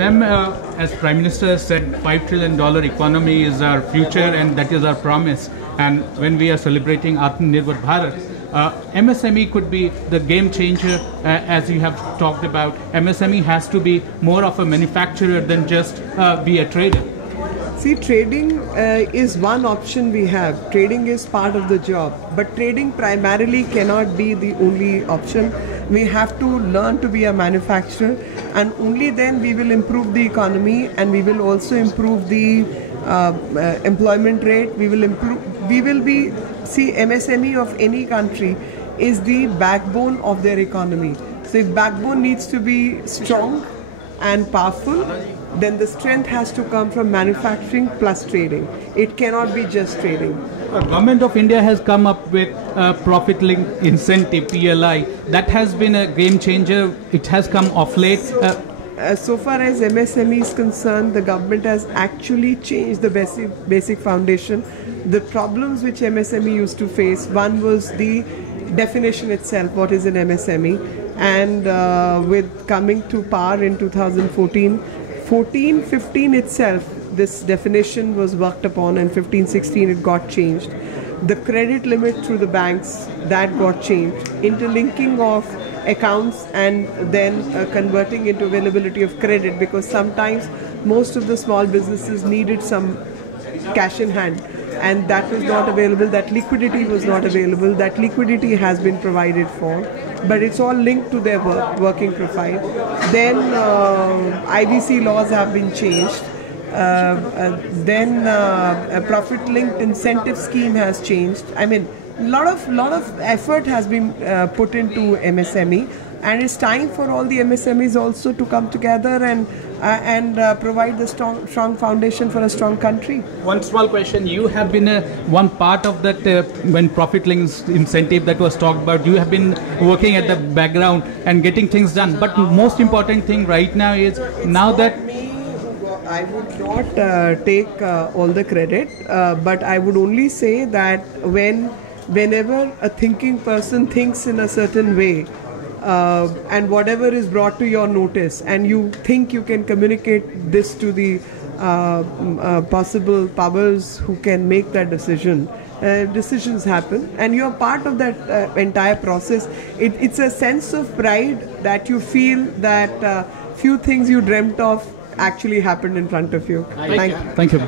Ma'am, as Prime Minister said, $5 trillion economy is our future and that is our promise. And when we are celebrating Atmanirbhar Bharat, MSME could be the game changer, as you have talked about. MSME has to be more of a manufacturer than just be a trader. See, trading is one option we have. Trading is part of the job, but trading primarily cannot be the only option. We have to learn to be a manufacturer, and only then we will improve the economy, and we will also improve the employment rate. See, MSME of any country is the backbone of their economy. So if backbone needs to be strong and powerful, then the strength has to come from manufacturing plus trading. It cannot be just trading. The Government of India has come up with profit link incentive, PLI. That has been a game changer. It has come off late. So far as MSME is concerned, the government has actually changed the basic foundation. The problems which MSME used to face, one was the definition itself, what is an MSME, and with coming to power in 2014-15 itself, this definition was worked upon, and 15-16 it got changed. The credit limit through the banks, that got changed. Interlinking of accounts and then converting into availability of credit, because sometimes most of the small businesses needed some cash in hand, and that was not available, that liquidity was not available. That liquidity has been provided for, but it's all linked to their working profile. Then IBC laws have been changed. Then a profit-linked incentive scheme has changed. I mean, a lot of effort has been put into MSME, and it's time for all the MSMEs also to come together and provide the strong foundation for a strong country. One small question: you have been one part of that when profit-linked incentive that was talked about. You have been working at the background and getting things done. But most important thing right now is now that. I would not take all the credit, but I would only say that whenever a thinking person thinks in a certain way, and whatever is brought to your notice, and you think you can communicate this to the possible powers who can make that decision, decisions happen, and you're part of that entire process. It's a sense of pride that you feel that few things you dreamt of actually happened in front of you. Thank you.